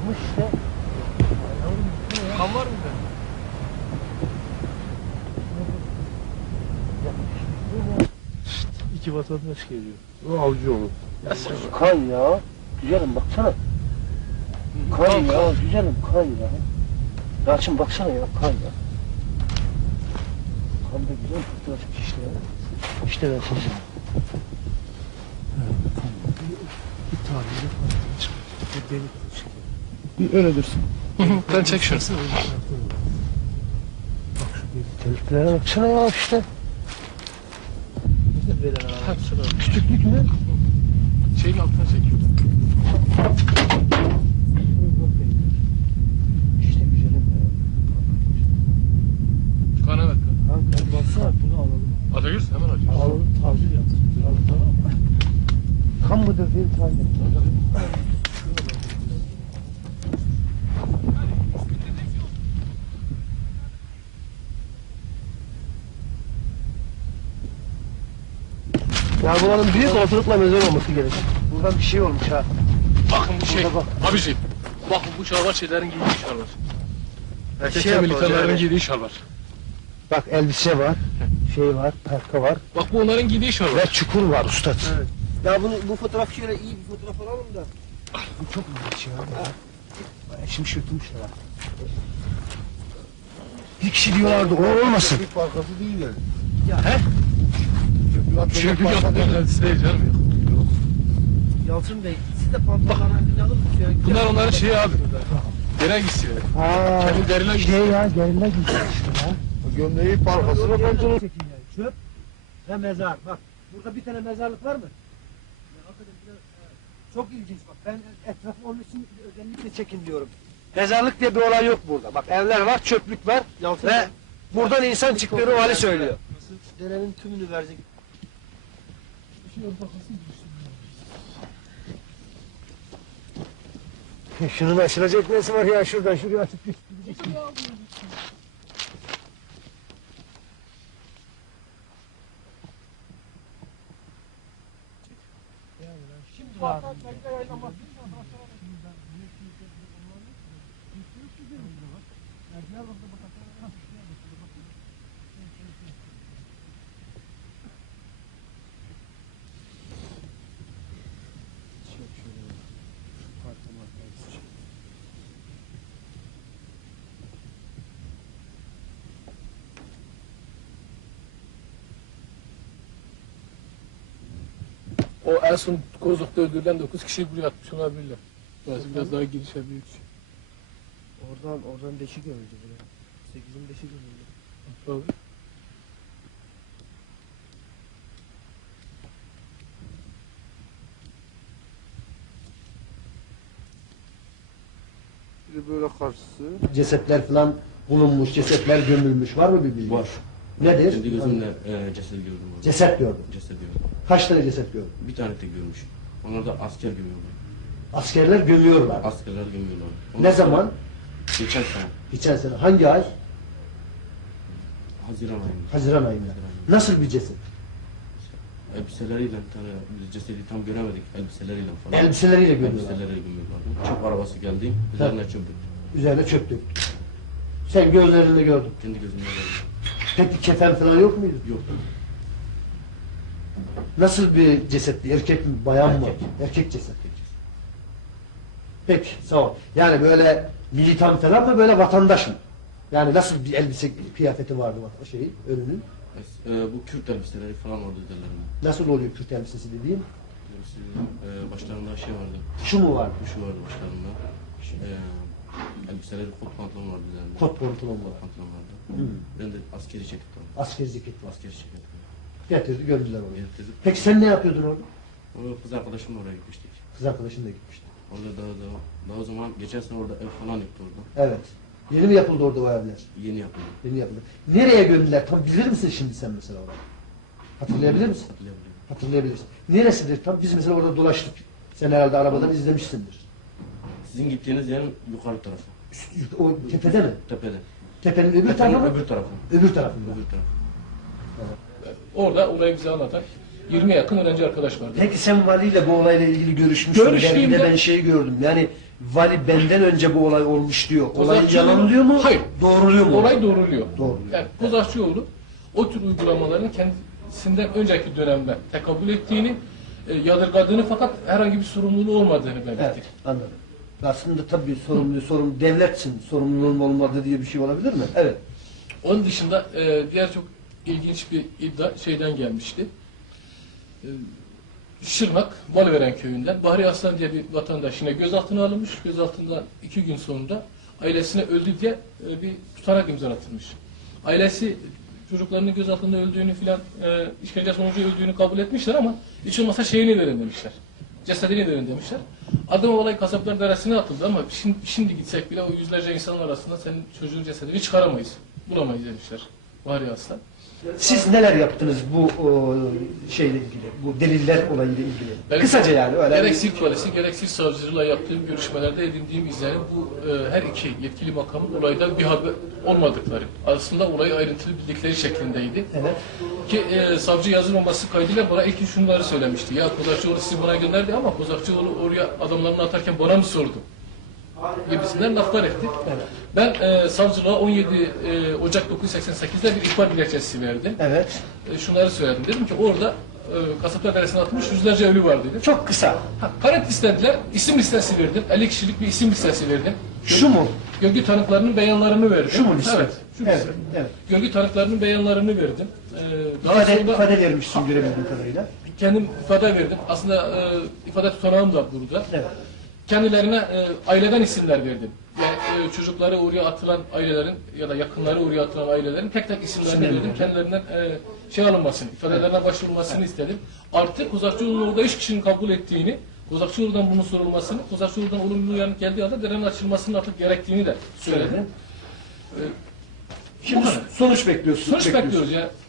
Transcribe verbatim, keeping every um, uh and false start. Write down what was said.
Yatmış işte. Kan var mı be? İki vatandaş geliyor. Bu avcı olur. Ya sen Kan ya. Güzelim baksana. Kan Kan, ya. kan. Güzelim kan ya. Yalçın baksana ya kan ya. Kan da güzel kurtaracak işte ya. İşte ben sana. bir tane de farklı çıkıyor. Bir delik çıkıyor. Bir öyle dursun. Ben çek şunu. Bak şu delik. Deliklere baksana ya işte. Ha, şurada. Küçüklük mü? Şeyin altına çekiyorlar. İşte güzelim ya. Kan evet kan. Kanka baksana bunu alalım. Atagürs hemen atıyoruz. Alalım tavsiye yaptık. Tamam mı? Kan mıdır diye tayin ettim. Ya buranın büyük olasılıkla mezar olması gerekir. Buradan bir şey olmuş ha. Bakın bu şey. Burada bak. Abiciğim. Bakın bu şalvar şeylerin giydiği şalvar. Erkek şey şey yapalım, militanların yani. giydiği şalvar. Bak elbise var, şey var, parka var Bak bu onların giydiği ve şalvar. çukur var ustad. Evet. Ya bunu bu fotoğraf şöyle iyi bir fotoğraf alalım da. Bu çok ilginç ya. Bayağı şimdi şırtmışlar ha. Bir kişi diyorlardı, o olmasın. Bir parkası değil yani. Ya he? Çünkü yok. Şey canım yok. Yalçın Bey, siz de pantolonlarına bir alın. Şöyle Bunlar onların şeyi abi. Genel giysileri. Ha, Kendi deriler şey ya, gelinler giysin işte ya. gömleği parkası ve pantolon. Çöp ve mezar. Bak, burada bir tane mezarlık var mı? Ya, hakikaten biraz, evet. Çok ilginç bak, ben etrafı onun için özellikle çekin diyorum. Mezarlık diye bir olay yok burada. Bak evler var, çöplük var Yalçın ve Bey, buradan insan çıktığını o hali söylüyor. derenin tümünü verecek. Şunun açılacak nesi var ya şuradan şuraya atıp gidecek. Şimdi var. O en son Kozluk'ta öldürülen dokuz kişi buraya atmış olabilirler. Burası biraz daha girişe büyük. Oradan oradan deşik görüldü buraya. Sekizin deşik görüldü. Tabii. Bir de böyle karşısı. Cesetler falan bulunmuş, cesetler gömülmüş. Var mı bir bilgi? Var. Nedir? Kendi gözümle e, ceset gördüm orada. Ceset gördüm. Ceset gördüm. Kaç tane ceset gördün? Bir tane tek görmüş. Onlar da asker gömüyorlar. Askerler gömüyorlar. Askerler gömüyorlar. Ne Ondan sonra zaman? Geçen sene. Geçen sene. Hangi ay? Haziran ayında. Haziran ayında. Nasıl bir ceset? Elbiseleriyle bir tane, biz cesedi tam göremedik. Elbiseleriyle falan. Elbiseleriyle gömüyorlar. Elbiseleriyle gömüyorlardı. Çöp arabası geldi. Üzerine çöp döktü. Üzerine çöp döktü. Sen gözlerinde gördün. Kendi gözümle gördüm. Peki kefen falan yok muydu? Yoktu. Nasıl bir cesetti? Erkek mi? Bayan mı? Erkek. Erkek ceset. Peki sağ ol. Yani böyle militan falan mı böyle vatandaş mı? Yani nasıl bir elbise kıyafeti vardı o şeyin önünün? E, bu Kürt elbiseleri falan vardı üzerlerinde. Nasıl oluyor Kürt elbisesi dediğim? E, başlarında şey vardı. Şu mu vardı? Şu vardı başlarında. E, elbiseleri kot pantolon vardı üzerinde. Kot pantolon var. Kot pantolon vardı. Hı. Ben de askeri ceket vardı. Asker ceket var. Askeri ceket vardı. Getirdi gördüler onu. Getirdik. Peki sen ne yapıyordun orada? O kız arkadaşımla oraya gitmiştik. Kız arkadaşın da gitmişti. Orada daha, daha, daha o zaman geçen sene orada ev falan yoktu orada. Evet. Yeni mi yapıldı orada o evler? Yeni yapıldı. Yeni yapıldı. Nereye gömdüler? Tam bilir misin şimdi sen mesela orada? Hatırlayabilir misin? Hatırlayabiliyorum. Hatırlayabilirsin. Neresidir? Tam biz mesela orada dolaştık. Sen herhalde arabadan izlemişsindir. Sizin gittiğiniz yerin yukarı tarafı. Üst, o tepede mi? Tepede. Tepenin öbür Tepenin tarafı mı? öbür tarafı. Öbür tarafında. Öbür tarafı. Orada olayı bize anlatan yirmiye yakın öğrenci arkadaş vardı. Peki sen valiyle bu olayla ilgili görüşmüşsün. Görüştüğümde- Belki de ben şeyi gördüm. Yani vali benden önce bu olay olmuş diyor. Olayı Kozakçıoğlu- yalanlıyor mu? Hayır. Doğruluyor mu? Olay doğruluyor. Doğruluyor. Yani Kozakçıoğlu o tür uygulamaların kendisinden önceki dönemde tekabül ettiğini, e, yadırgadığını fakat herhangi bir sorumluluğu olmadığını belirtti. Evet, anladım. Aslında tabii sorumlu, sorumlu devletsin, sorumluluğun olmadığı diye bir şey olabilir mi? Evet. Onun dışında e, diğer çok ilginç bir iddia şeyden gelmişti. E, Şırnak, Balıveren köyünden Bahri Aslan diye bir vatandaş yine gözaltına alınmış. Gözaltından iki gün sonra ailesine öldü diye e, bir tutanak imzalatılmış. Ailesi çocuklarının gözaltında öldüğünü filan e, işkence sonucu öldüğünü kabul etmişler ama hiç olmazsa şeyini verin demişler. Cesedini verin demişler. Adım olay Kasaplar Deresi'ne atıldı ama şimdi, şimdi gitsek bile o yüzlerce insanın arasında senin çocuğun cesedini çıkaramayız. Bulamayız demişler. Bahri Aslan. Siz neler yaptınız bu o, şeyle ilgili, bu deliller olayıyla ilgili? Ben- Kısaca yani öyle. Gerek Sivil Valisi, gerek Sivil Savcılığıyla yaptığım görüşmelerde edindiğim izlenim bu e, her iki yetkili makamın olaydan bir haber olmadıkları. Aslında olayı ayrıntılı bildikleri şeklindeydi. Evet. Ki e, savcı yazılmaması kaydıyla bana ilk şunları söylemişti. Ya Kozakçıoğlu sizi bana gönderdi ama Kozakçıoğlu oraya adamlarını atarken bana mı sordu? Gibisinden laflar etti. Evet. Ben e, savcılığa on yedi e, Ocak dokuz yüz seksen sekiz'de bir ihbar dilekçesi verdim. Evet. E, şunları söyledim. Dedim ki orada e, Kasaplar Deresi'ne atılmış yüzlerce ölü var dedim. Çok kısa. Ha, karet istediler, isim listesi verdim. elli kişilik bir isim listesi verdim. Şu mu? Görgü tanıklarının beyanlarını verdim. Şu mu liste? Evet, şu Evet. liste. Evet. Görgü tanıklarının beyanlarını verdim. Ee, daha İfade, sonra ifade vermişsin görebildiğim kadarıyla. kendim ifade verdim. Aslında e, ifade tutanağım da burada. Evet. Kendilerine e, aileden isimler verdim. Yani e, çocukları oraya atılan ailelerin ya da yakınları oraya atılan ailelerin tek tek isimlerini İsimlerini verdim. verdin. Kendilerinden e, şey alınmasını, ifadelerine başvurulmasını istedim. Artık Kozakçıoğlu'nun orada üç kişinin kabul ettiğini, Kozakçıoğlu'dan bunun sorulmasını, Kozakçıoğlu'dan olumlu yanıt geldiği halde derenin açılmasının artık gerektiğini de söyledim. Söyledin. Şimdi Bu kadar. sonuç bekliyorsun. Sonuç bekliyorsun. bekliyoruz ya.